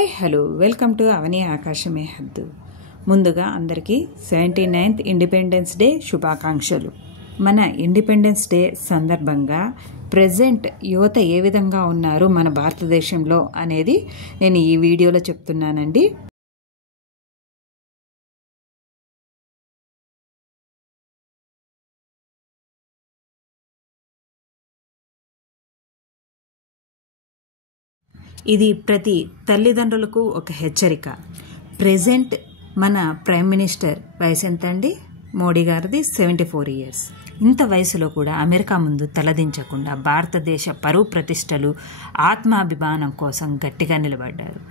Hi hello welcome to అవని ఆకాశమే హద్దు. ముందుగా అందరికీ 79th ఇండిపెండెన్స్ డే శుభాకాంక్షలు. మన ఇండిపెండెన్స్ డే సందర్భంగా ప్రజెంట్ యువత ఏ విధంగా ఉన్నారు మన భారతదేశంలో అనేది నేను ఈ వీడియోలో చెప్తున్నానండి. ఇది ప్రతి తల్లిదండ్రులకు ఒక హెచ్చరిక. ప్రెజెంట్ మన ప్రైమ్ మినిస్టర్ వయసు ఎంత అండి? మోడీ గారిది 74 years. ఇంత వయసులో కూడా అమెరికా ముందు తలదించకుండా భారతదేశ పరువు ప్రతిష్టలు, ఆత్మాభిమానం కోసం గట్టిగా నిలబడ్డారు.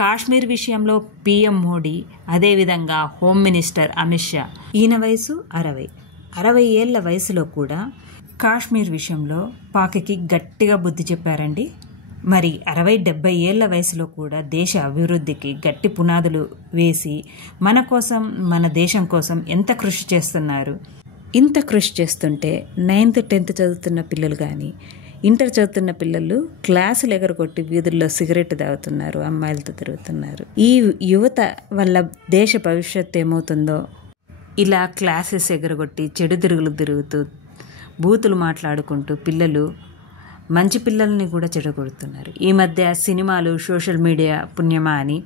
కాశ్మీర్ విషయంలో పీఎం మోడీ, అదేవిధంగా హోమ్ మినిస్టర్ అమిత్ షా, ఈయన వయసు 60 ఏళ్ల వయసులో కూడా కాశ్మీర్ విషయంలో పాక్కి గట్టిగా బుద్ధి చెప్పారండి. మరి 60-70 ఏళ్ల వయసులో కూడా దేశ అభివృద్ధికి గట్టి పునాదులు వేసి మన కోసం, మన దేశం కోసం ఎంత కృషి చేస్తున్నారు. ఇంత కృషి చేస్తుంటే 9th 10th చదువుతున్న పిల్లలు కానీ, ఇంటర్ చదువుతున్న పిల్లలు క్లాసులు ఎగరగొట్టి వీధుల్లో సిగరెట్ తాగుతున్నారు, అమ్మాయిలతో తిరుగుతున్నారు. ఈ యువత వల్ల దేశ భవిష్యత్తు ఏమవుతుందో, ఇలా క్లాసెస్ ఎగరగొట్టి చెడు తిరుగులు తిరుగుతూ బూతులు మాట్లాడుకుంటూ పిల్లలు మంచి పిల్లల్ని కూడా చెడగొడుతున్నారు. ఈ మధ్య సినిమాలు, సోషల్ మీడియా పుణ్యమా అని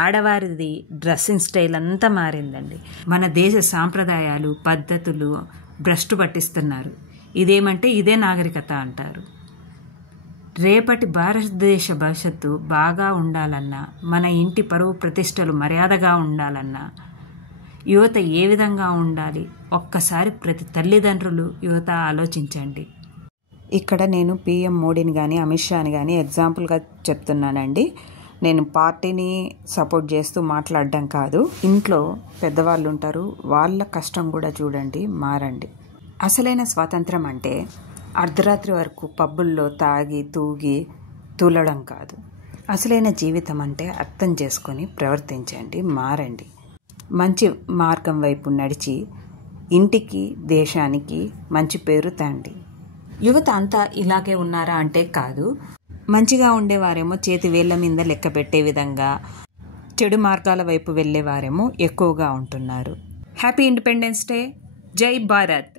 ఆడవారిది డ్రెస్సింగ్ స్టైల్ అంతా మారిందండి. మన దేశ సాంప్రదాయాలు, పద్ధతులు భ్రష్టు పట్టిస్తున్నారు. ఇదేమంటే ఇదే నాగరికత అంటారు. రేపటి భారతదేశ భవిష్యత్తు బాగా ఉండాలన్నా, మన ఇంటి పరువు ప్రతిష్టలు మర్యాదగా ఉండాలన్నా యువత ఏ విధంగా ఉండాలి ఒక్కసారి ప్రతి తల్లిదండ్రులు, యువత ఆలోచించండి. ఇక్కడ నేను పీఎం మోడీని కానీ, అమిత్ షాని కానీ ఎగ్జాంపుల్గా చెప్తున్నానండి. నేను పార్టీని సపోర్ట్ చేస్తూ మాట్లాడడం కాదు. ఇంట్లో పెద్దవాళ్ళు ఉంటారు, వాళ్ళ కష్టం కూడా చూడండి, మారండి. అసలైన స్వాతంత్రం అంటే అర్ధరాత్రి వరకు పబ్బుల్లో తాగి తూగి తూలడం కాదు. అసలైన జీవితం అంటే అర్థం చేసుకొని ప్రవర్తించండి, మారండి. మంచి మార్గం వైపు నడిచి ఇంటికి, దేశానికి మంచి పేరు తండి. యువత అంతా ఇలాగే ఉన్నారా అంటే కాదు. మంచిగా ఉండేవారేమో చేతి వేళ్ల మీద లెక్క పెట్టే విధంగా, చెడు మార్గాల వైపు వెళ్ళేవారేమో ఎక్కువగా ఉంటున్నారు. Happy independence day. జై భారత్.